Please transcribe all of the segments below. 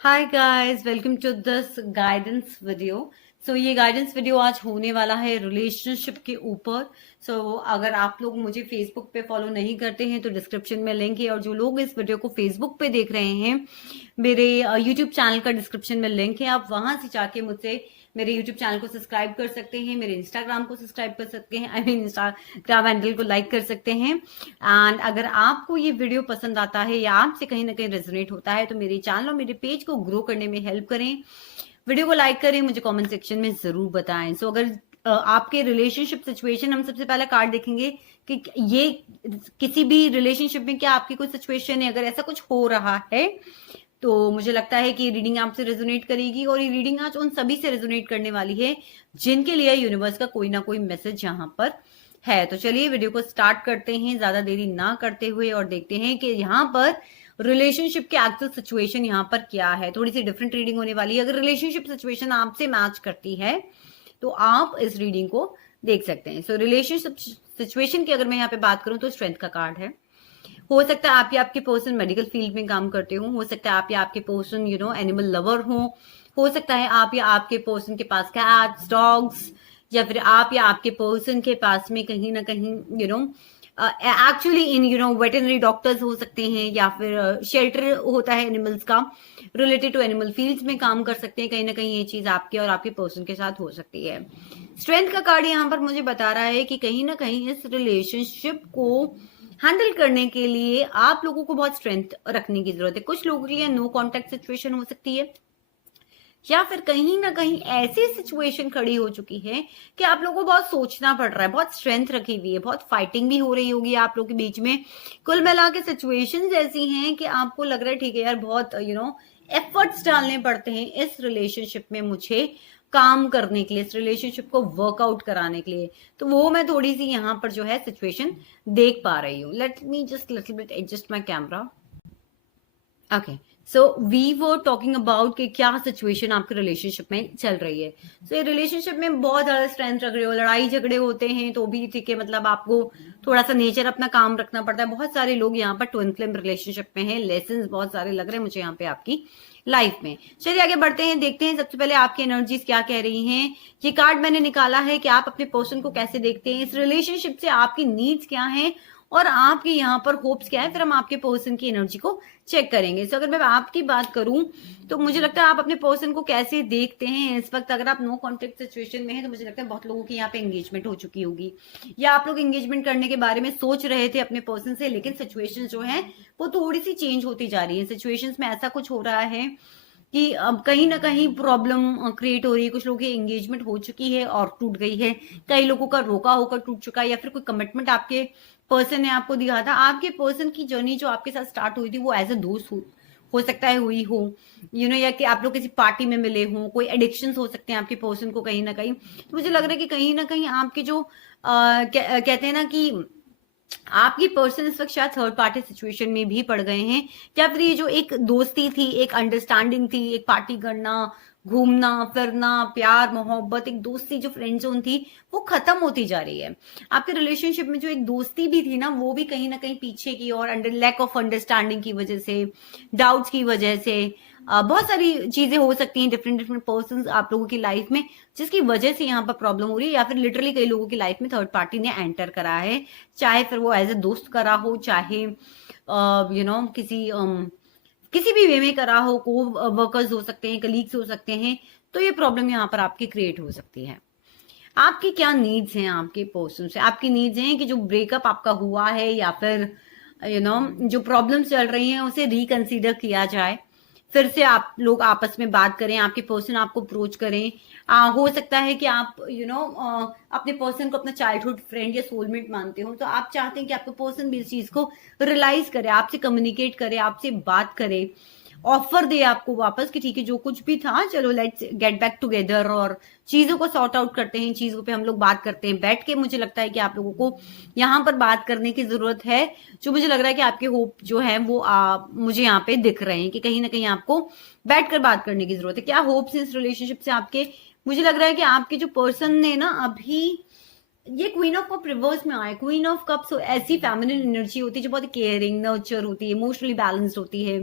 Hi guys, welcome to this guidance video. ये guidance video आज होने वाला है रिलेशनशिप के ऊपर। अगर आप लोग मुझे फेसबुक पे फॉलो नहीं करते हैं तो डिस्क्रिप्शन में लिंक है, और जो लोग इस वीडियो को फेसबुक पे देख रहे हैं, मेरे यूट्यूब चैनल का डिस्क्रिप्शन में लिंक है। आप वहां से जाके मुझसे मेरे यूट्यूब चैनल को सब्सक्राइब कर सकते हैं, मेरे इंस्टाग्राम को सब्सक्राइब कर सकते हैं, आई मीन इंस्टाग्राम हैंडल को लाइक कर सकते हैं। एंड अगर आपको ये वीडियो पसंद आता है या आपसे कहीं ना कहीं रेजोनेट होता है तो मेरे चैनल और मेरे पेज को ग्रो करने में हेल्प करें। वीडियो को लाइक करें, मुझे कमेंट सेक्शन में जरूर बताएं। अगर आपके रिलेशनशिप सिचुएशन, हम सबसे पहले कार्ड देखेंगे कि ये किसी भी रिलेशनशिप में क्या आपकी कोई सिचुएशन है, अगर ऐसा कुछ हो रहा है तो मुझे लगता है कि रीडिंग आपसे रेजोनेट करेगी, और ये रीडिंग आज उन सभी से रेजोनेट करने वाली है जिनके लिए यूनिवर्स का कोई ना कोई मैसेज यहाँ पर है। तो चलिए वीडियो को स्टार्ट करते हैं ज्यादा देरी ना करते हुए, और देखते हैं कि यहाँ पर रिलेशनशिप के एक्चुअल सिचुएशन यहाँ पर क्या है। थोड़ी सी डिफरेंट रीडिंग होने वाली है। अगर रिलेशनशिप सिचुएशन आपसे मैच करती है तो आप इस रीडिंग को देख सकते हैं। रिलेशनशिप सिचुएशन की अगर मैं यहाँ पे बात करूं तो स्ट्रेंथ का कार्ड है। हो सकता है आप या आपके पर्सन मेडिकल फील्ड में काम करते हो सकता है आप या आपके पर्सन एनिमल लवर हो सकता है आप या आपके पर्सन के पास कैट्स, डॉग्स, या फिर आप या आपके पर्सन के पास में कहीं ना कहीं एक्चुअली इन वेटरनरी डॉक्टर्स हो सकते हैं, या फिर शेल्टर होता है एनिमल्स का, रिलेटेड टू एनिमल फील्ड्स में काम कर सकते हैं। कहीं ना कहीं ये चीज आपके और आपके पर्सन के साथ हो सकती है। स्ट्रेंथ का कार्ड यहाँ पर मुझे बता रहा है कि कहीं ना कहीं इस रिलेशनशिप को हैंडल करने के लिए आप लोगों को बहुत स्ट्रेंथ रखने की जरूरत है। कुछ लोगों के लिए नो कॉन्टेक्ट सिचुएशन हो सकती है, या फिर कहीं ना कहीं ऐसी सिचुएशन खड़ी हो चुकी है कि आप लोगों को बहुत सोचना पड़ रहा है, बहुत स्ट्रेंथ रखी हुई है, बहुत फाइटिंग भी हो रही होगी आप लोगों के बीच में। कुल मिला के सिचुएशंस ऐसी हैं कि आपको लग रहा है ठीक है यार, बहुत एफर्ट्स डालने पड़ते हैं इस रिलेशनशिप में मुझे काम करने के लिए, इस रिलेशनशिप को वर्कआउट कराने के लिए। तो वो मैं थोड़ी सी यहाँ पर जो है सिचुएशन देख पा रही हूँ। Let me just little bit adjust my camera. Okay, so we were talking about कि क्या सिचुएशन आपके रिलेशनशिप में चल रही है। ये रिलेशनशिप में बहुत ज्यादा स्ट्रेंथ रख रहे हो, लड़ाई झगड़े होते हैं तो भी ठीक है, मतलब आपको थोड़ा सा नेचर अपना काम रखना पड़ता है। बहुत सारे लोग यहाँ पर ट्विन फ्लेम रिलेशनशिप में हैं। लेसन बहुत सारे लग रहे हैं मुझे यहाँ पे आपकी लाइफ में। चलिए आगे बढ़ते हैं, देखते हैं सबसे पहले आपकी एनर्जीज क्या कह रही हैं। ये कार्ड मैंने निकाला है कि आप अपने पर्सन को कैसे देखते हैं, इस रिलेशनशिप से आपकी नीड्स क्या हैं और आपके यहाँ पर होप्स क्या है। फिर हम आपके पर्सन की एनर्जी को चेक करेंगे। अगर मैं आपकी बात करूं तो मुझे लगता है आप अपने पर्सन को कैसे देखते हैं इस वक्त। अगर आप नो कॉन्टेक्ट सिचुएशन में हैं तो मुझे लगता है बहुत लोगों की यहाँ पे एंगेजमेंट हो चुकी होगी, या आप लोग एंगेजमेंट करने के बारे में सोच रहे थे अपने पर्सन से, लेकिन सिचुएशन जो है वो थोड़ी सी चेंज होती जा रही है। सिचुएशंस में ऐसा कुछ हो रहा है कि अब कहीं ना कहीं प्रॉब्लम क्रिएट हो रही है। कुछ लोगों की एंगेजमेंट हो चुकी है और टूट गई है, कई लोगों का रोका होकर टूट चुका है, या फिर कोई कमिटमेंट आपके पर्सन ने आपको दिया था। आपके पर्सन की जर्नी जो आपके साथ स्टार्ट हुई थी वो एज अ दोस्त हो सकता है हुई हो, या कि आप लोग किसी पार्टी में मिले हो। कोई एडिक्शंस हो सकते हैं आपके पर्सन को कहीं ना कहीं। तो मुझे लग रहा है कि कहीं ना कहीं आपके जो कहते हैं ना कि आपकी पर्सन इस वक्त शायद थर्ड पार्टी सिचुएशन में भी पड़ गए हैं, या फिर ये जो एक दोस्ती थी, एक अंडरस्टैंडिंग थी, एक पार्टी करना, घूमना फिरना, प्यार मोहब्बत, एक दोस्ती जो फ्रेंड जोन थी वो खत्म होती जा रही है। आपके रिलेशनशिप में जो एक दोस्ती भी थी ना वो भी कहीं ना कहीं पीछे की और अंडर लैक ऑफ अंडरस्टैंडिंग की वजह से, डाउट्स की वजह से, बहुत सारी चीजें हो सकती हैं। डिफरेंट डिफरेंट पर्सन आप लोगों की लाइफ में जिसकी वजह से यहाँ पर प्रॉब्लम हो रही है, या फिर लिटरली कई लोगों की लाइफ में थर्ड पार्टी ने एंटर करा है, चाहे फिर वो एज ए दोस्त करा हो, चाहे किसी भी वे में करा हो, को वर्कर्स हो सकते हैं, कलीग्स हो सकते हैं। तो ये प्रॉब्लम यहाँ पर आपकी क्रिएट हो सकती है। आपकी क्या नीड्स हैं आपके पर्सन से? आपकी नीड्स हैं कि जो ब्रेकअप आपका हुआ है या फिर जो प्रॉब्लम्स चल रही हैं उसे रिकंसीडर किया जाए, फिर से आप लोग आपस में बात करें, आपके पर्सन आपको अप्रोच करें। हो सकता है कि आप अपने पर्सन को अपना चाइल्डहुड फ्रेंड या सोलमेट मानते हो, तो आप चाहते हैं कि आपका पर्सन भी इस चीज को रियलाइज करे, आपसे कम्युनिकेट करे, आपसे बात करे, ऑफर दे आपको वापस कि ठीक है जो कुछ भी था चलो लेट्स गेट बैक टुगेदर, और चीजों को सॉर्ट आउट करते हैं, चीजों पे हम लोग बात करते हैं बैठ के। मुझे लगता है कि आप लोगों को यहाँ पर बात करने की जरूरत है। जो मुझे लग रहा है कि आपके होप जो है वो मुझे यहाँ पे दिख रहे हैं कि कहीं ना कहीं आपको बैठकर बात करने की जरूरत है। क्या होप्स इस रिलेशनशिप से आपके? मुझे लग रहा है कि आपके जो पर्सन ने ना अभी ये क्वीन ऑफ कप रिवर्स में आए। क्वीन ऑफ कप्स ऐसी फेमिनिन एनर्जी होती है जो बहुत केयरिंग, नर्चर होती है, इमोशनली बैलेंस्ड होती है,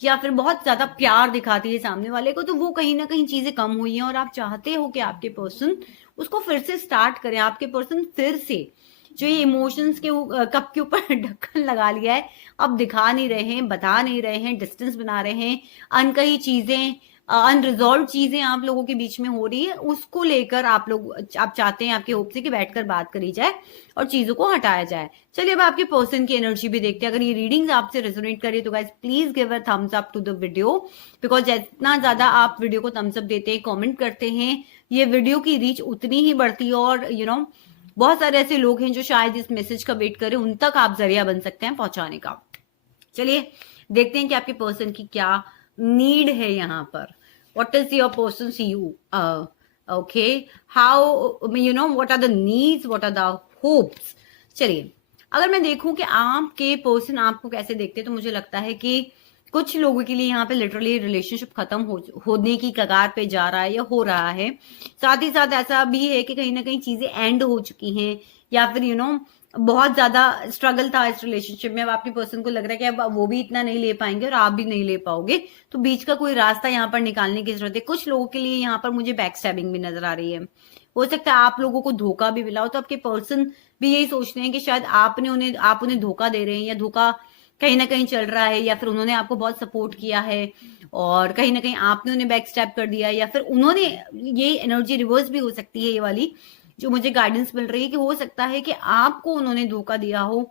या फिर बहुत ज्यादा प्यार दिखाती है सामने वाले को, तो वो कहीं ना कहीं चीजें कम हुई हैं और आप चाहते हो कि आपके पर्सन उसको फिर से स्टार्ट करें। आपके पर्सन फिर से जो ये इमोशंस के कप के ऊपर ढक्कन लगा लिया है, अब दिखा नहीं रहे हैं, बता नहीं रहे हैं, डिस्टेंस बना रहे हैं, अनकही चीजें, अनरिजॉल्व चीजें आप लोगों के बीच में हो रही है, उसको लेकर आप चाहते हैं, आपके होप से कि बैठकर बात करी जाए और चीजों को हटाया जाए। चलिए अब आपके पर्सन की एनर्जी भी देखते हैं। अगर ये रीडिंग्स आपसे रेजोनेट करिए तो guys please give a thumbs up to the video, because जितना ज्यादा आप वीडियो को थम्स अप देते हैं, कमेंट करते हैं, ये वीडियो की रीच उतनी ही बढ़ती है। और बहुत सारे ऐसे लोग हैं जो शायद इस मैसेज का वेट करें, उन तक आप जरिया बन सकते हैं पहुंचाने का। चलिए देखते हैं कि आपके पर्सन की क्या नीड है यहाँ पर। What is your person see you? Okay. How, what are the needs? What are the hopes? चलिए अगर मैं देखूं कि आपके पर्सन आपको कैसे देखते हैं, तो मुझे लगता है कि कुछ लोगों के लिए यहाँ पे लिटरली रिलेशनशिप खत्म होने की कगार पे जा रहा है या हो रहा है। साथ ही साथ ऐसा भी है कि कहीं ना कहीं चीजें एंड हो चुकी हैं, या फिर बहुत ज्यादा स्ट्रगल था इस रिलेशनशिप में। अब आपके पर्सन को लग रहा है कि अब वो भी इतना नहीं ले पाएंगे और आप भी नहीं ले पाओगे, तो बीच का कोई रास्ता यहाँ पर निकालने की जरूरत है। कुछ लोगों के लिए यहाँ पर मुझे बैक स्टैबिंग भी नजर आ रही है। हो सकता है आप लोगों को धोखा भी मिला हो, तो आपके पर्सन भी यही सोचते हैं कि शायद आप उन्हें धोखा दे रहे हैं, या धोखा कहीं ना कहीं चल रहा है, या फिर उन्होंने आपको बहुत सपोर्ट किया है और कहीं ना कहीं आपने उन्हें बैक स्टैब कर दिया, या फिर उन्होंने, ये एनर्जी रिवर्स भी हो सकती है ये वाली जो मुझे गाइडेंस मिल रही है, कि हो सकता है कि आपको उन्होंने धोखा दिया हो।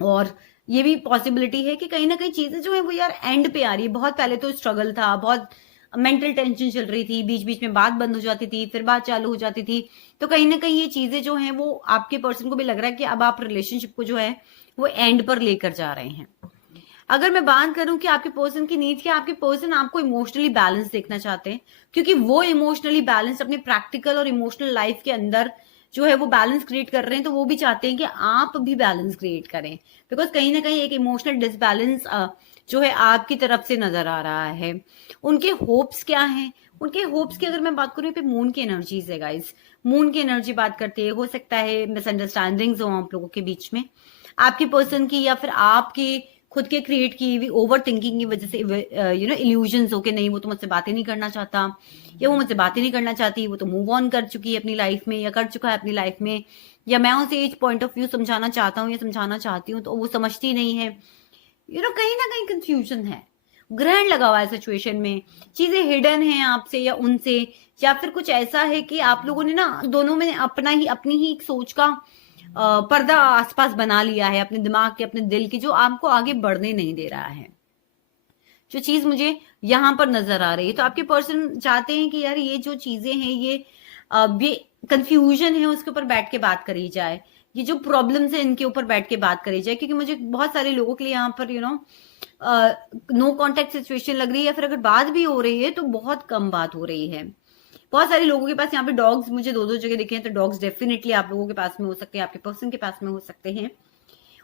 और ये भी पॉसिबिलिटी है कि कहीं ना कहीं चीजें जो है वो यार एंड पे आ रही है। बहुत पहले तो स्ट्रगल था, बहुत मेंटल टेंशन चल रही थी, बीच बीच में बात बंद हो जाती थी, फिर बात चालू हो जाती थी, तो कहीं ना कहीं ये चीजें जो है वो आपके पर्सन को भी लग रहा है कि अब आप रिलेशनशिप को जो है वो एंड पर लेकर जा रहे हैं। अगर मैं बात करूं कि आपके पर्सन की नीड क्या, आपके पर्सन आपको इमोशनली बैलेंस देखना चाहते हैं, क्योंकि वो इमोशनली बैलेंस अपने प्रैक्टिकल और इमोशनल लाइफ के अंदर जो है वो बैलेंस क्रिएट कर रहे हैं, तो वो भी चाहते हैं कि आप भी बैलेंस क्रिएट करें, बिकॉज कहीं ना कहीं एक इमोशनल डिसबैलेंस जो है आपकी तरफ से नजर आ रहा है। उनके होप्स क्या हैं? उनके होप्स की अगर मैं बात करूं, पे मून की एनर्जीज है गाइस। मून की एनर्जी बात करते हैं, हो सकता है मिसअंडरस्टैंडिंग्स हो आप लोगों के बीच में, आपके पर्सन की या फिर आपके खुद के क्रिएट की हुई ओवर थिंकिंग की वजह से इल्यूजन्स हो के नहीं वो तो मुझसे बातें नहीं करना चाहता, या वो मुझसे बातें नहीं करना चाहती, वो तो मूव ऑन कर चुकी है अपनी लाइफ में, या कर चुका है अपनी लाइफ में, या मैं उसे एक पॉइंट ऑफ व्यू समझाना चाहता हूँ या समझाना चाहती हूँ तो वो समझती नहीं है। कहीं ना कहीं कंफ्यूजन है, ग्रहण लगा हुआ है सिचुएशन में, चीजें हिडन है आपसे या उनसे, या फिर कुछ ऐसा है कि आप लोगों ने ना दोनों में अपनी ही एक सोच का पर्दा आसपास बना लिया है, अपने दिमाग के, अपने दिल की, जो आपको आगे बढ़ने नहीं दे रहा है। जो चीज मुझे यहाँ पर नजर आ रही है, तो आपके पर्सन चाहते हैं कि यार ये जो चीजें हैं, ये कंफ्यूजन है, उसके ऊपर बैठ के बात करी जाए, ये जो प्रॉब्लम्स है इनके ऊपर बैठ के बात करी जाए, क्योंकि मुझे बहुत सारे लोगों के लिए यहाँ पर नो कॉन्टेक्ट सिचुएशन लग रही है, या फिर अगर बात भी हो रही है तो बहुत कम बात हो रही है। बहुत सारे लोगों के पास यहाँ पे डॉग्स मुझे दो जगह दिखे हैं, तो डॉग्स डेफिनेटली आप लोगों के पास में हो सकते हैं, आपके पर्सन के पास में हो सकते हैं।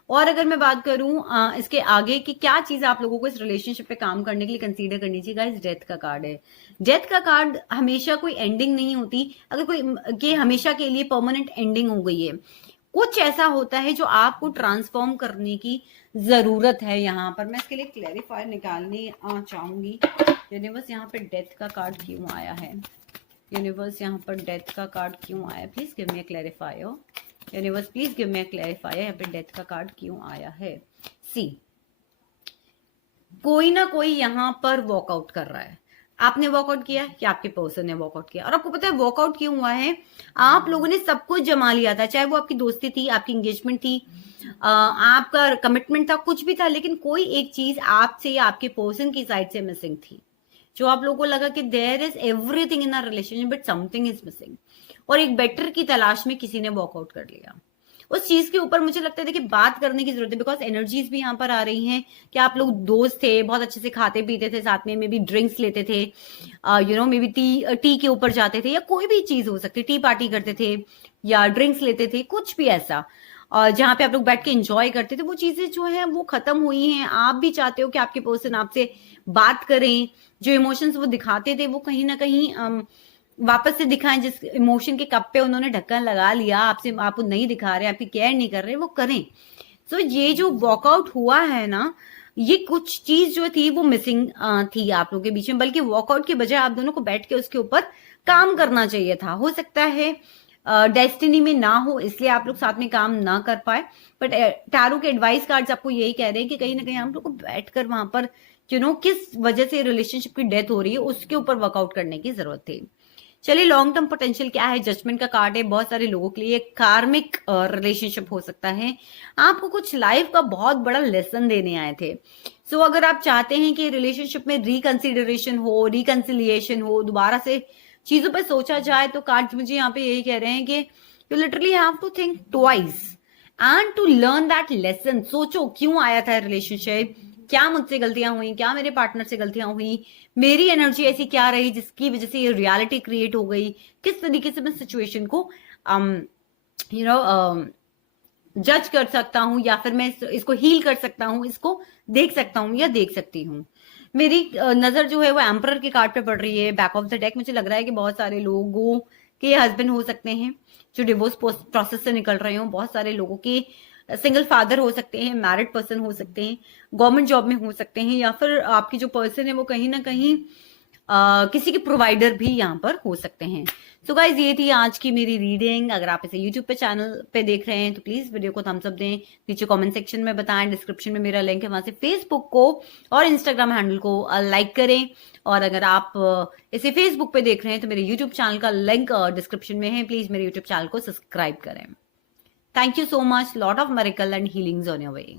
और अगर मैं बात करूं इसके आगे कि क्या चीज आप लोगों को इस रिलेशनशिप पे काम करने के लिए कंसीडर करनी चाहिए, गाइस, डेथ का कार्ड है। डेथ का कार्ड हमेशा कोई एंडिंग नहीं होती, अगर कोई कि हमेशा के लिए परमानेंट एंडिंग हो गई है, कुछ ऐसा होता है जो आपको ट्रांसफॉर्म करने की जरूरत है। यहाँ पर मैं इसके लिए क्लैरिफायर निकालने चाहूंगी। यूनिवर्स यहाँ पे डेथ का कार्ड क्यों आया है? यूनिवर्स यहाँ पर डेथ का कार्ड क्यों आया? Please give me a clarifier. Universe please give me a clarifier, यहाँ पे डेथ का कार्ड क्यों आया है? सी, कोई ना कोई यहाँ पर वॉकआउट कर रहा है। आपने वॉकआउट किया या आपके पर्सन ने वॉकआउट किया? और आपको पता है वॉकआउट क्यों हुआ है? आप लोगों ने सब कुछ जमा लिया था, चाहे वो आपकी दोस्ती थी, आपकी एंगेजमेंट थी, आपका कमिटमेंट था, कुछ भी था, लेकिन कोई एक चीज आपसे या आपके पर्सन की साइड से मिसिंग थी, जो आप लोगों को लगा कि there is everything in a relationship but something is missing, और एक बेटर की तलाश में किसी ने वॉकआउट कर लिया। उस चीज के ऊपर मुझे लगता है देखिए बात करने की जरूरत है, बिकॉज एनर्जीज भी यहाँ पर आ रही हैं कि आप लोग दोस्त थे, बहुत अच्छे से खाते पीते थे साथ में, मे बी ड्रिंक्स लेते थे, मे बी टी के ऊपर जाते थे, या कोई भी चीज हो सकती, टी पार्टी करते थे या ड्रिंक्स लेते थे, कुछ भी ऐसा जहाँ पे आप लोग बैठ के एंजॉय करते थे, वो चीजें जो है वो खत्म हुई हैं। आप भी चाहते हो कि आपके पर्सन आपसे बात करें, जो इमोशंस वो दिखाते थे वो कहीं ना कहीं वापस से दिखाएं, जिस इमोशन के कप पे उन्होंने ढक्कन लगा लिया, आपसे आप नहीं दिखा रहे, आपकी केयर नहीं कर रहे, वो करें। सो ये जो वॉकआउट हुआ है ना, ये कुछ चीज जो थी वो मिसिंग थी आप लोगों के बीच में, बल्कि वॉकआउट के बजाय आप दोनों को बैठ के उसके ऊपर काम करना चाहिए था। हो सकता है डेस्टिनी में ना हो इसलिए आप लोग साथ में काम ना कर पाए, बट टैरो के एडवाइस कार्ड्स आपको यही कह रहे हैं कि कहीं ना कहीं आप लोग को बैठकर वहां पर किस वजह से रिलेशनशिप की डेथ हो रही है उसके ऊपर वर्कआउट करने की जरूरत थी। चलिए, लॉन्ग टर्म पोटेंशियल क्या है? जजमेंट का कार्ड है। बहुत सारे लोगों के लिए कार्मिक रिलेशनशिप हो सकता है, आपको कुछ लाइफ का बहुत बड़ा लेसन देने आए थे। सो अगर आप चाहते हैं कि रिलेशनशिप में रिकंसिडरेशन हो, रिकंसिलिएशन हो, दोबारा से चीजों पर सोचा जाए, तो कार्ड्स मुझे यहाँ पे यही कह रहे हैं कि you literally have to think twice and to learn that lesson. सोचो क्यों आया था रिलेशनशिप, क्या मुझसे गलतियां हुई, क्या मेरे पार्टनर से गलतियां हुई, मेरी एनर्जी ऐसी क्या रही जिसकी वजह से ये रियलिटी क्रिएट हो गई, किस तरीके से मैं सिचुएशन को जज कर सकता हूं, या फिर मैं इसको हील कर सकता हूं, इसको देख सकता हूं या देख सकती हूँ। मेरी नजर जो है वो एम्परर के कार्ड पे पड़ रही है, बैक ऑफ द डेक। मुझे लग रहा है कि बहुत सारे लोगों के हस्बैंड हो सकते हैं जो डिवोर्स प्रोसेस से निकल रहे हो, बहुत सारे लोगों के सिंगल फादर हो सकते हैं, मैरिड पर्सन हो सकते हैं, गवर्नमेंट जॉब में हो सकते हैं, या फिर आपकी जो पर्सन है वो कहीं ना कहीं किसी के प्रोवाइडर भी यहाँ पर हो सकते हैं। सो गाइज, ये थी आज की मेरी रीडिंग। अगर आप इसे यूट्यूब पे चैनल पे देख रहे हैं तो प्लीज वीडियो को थम्स अप दें, नीचे कमेंट सेक्शन में बताएं, डिस्क्रिप्शन में मेरा लिंक है, वहां से फेसबुक को और इंस्टाग्राम हैंडल को लाइक करें। और अगर आप इसे फेसबुक पे देख रहे हैं तो मेरे यूट्यूब चैनल का लिंक डिस्क्रिप्शन में है, प्लीज मेरे यूट्यूब चैनल को सब्सक्राइब करें। Thank you so much. Lot of miracle and healings on your way.